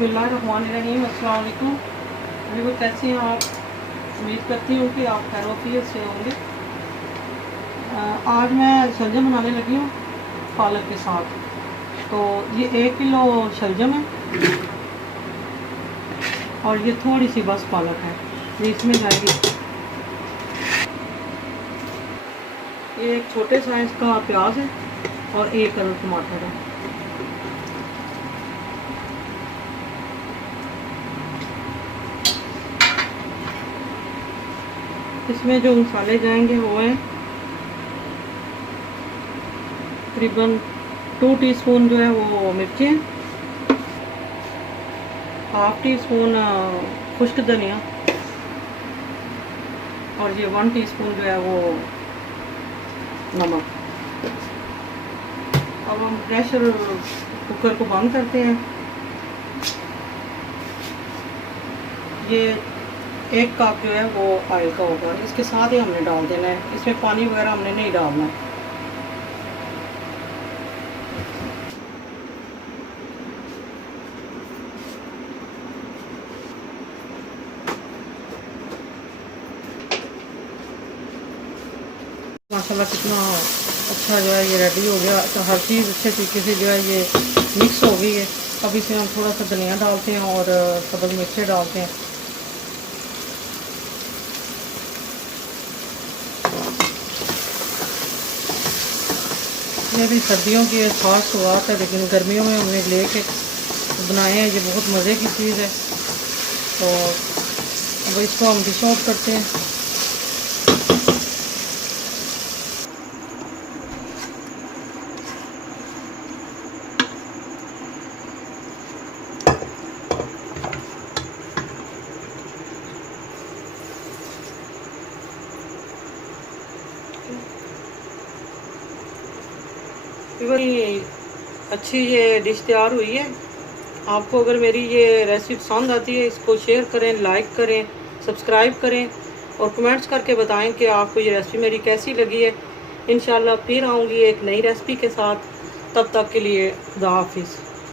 बिस्मिल्लाहिर्रहमानिर्रहीम, अस्सलाम वालेकुम। अभी वो कैसे हैं आप? उम्मीद करती हूँ कि आप खैरियत से होंगे। आज मैं शलजम बनाने लगी हूँ पालक के साथ। तो ये 1 किलो शलजम है और ये थोड़ी सी बस पालक है, ये इसमें जाएगी। ये एक छोटे साइज़ का प्याज है और 1 अदद टमाटर है। इसमें जो मसाले जाएंगे वो हैं तकरीबन 2 टीस्पून जो है वो मिर्चें, हाफ टी स्पून खुश्क धनिया और ये 1 टीस्पून जो है वो नमक। अब हम प्रेशर कुकर को बंद करते हैं। ये 1 कप जो है वो ऑयल का होगा, इसके साथ ही हमने डाल देना है। इसमें पानी वगैरह हमने नहीं डालना है। माशाल्लाह कितना अच्छा जो है ये रेडी हो गया। तो हर चीज़ अच्छे तरीके से जो है ये मिक्स हो गई है। अब इसमें हम थोड़ा सा धनिया डालते हैं और सब्ज़ मिर्चें डालते हैं। ये भी सर्दियों की खास शुरुआत है, लेकिन गर्मियों में हमने लेके बनाए हैं। ये बहुत मज़े की चीज़ है। तो अब इसको हम डिश आउट करते हैं। बड़ी अच्छी ये डिश तैयार हुई है। आपको अगर मेरी ये रेसिपी पसंद आती है, इसको शेयर करें, लाइक करें, सब्सक्राइब करें और कमेंट्स करके बताएं कि आपको ये रेसिपी मेरी कैसी लगी है। इंशाल्लाह फिर आऊँगी एक नई रेसिपी के साथ। तब तक के लिए खुदा हाफिज़।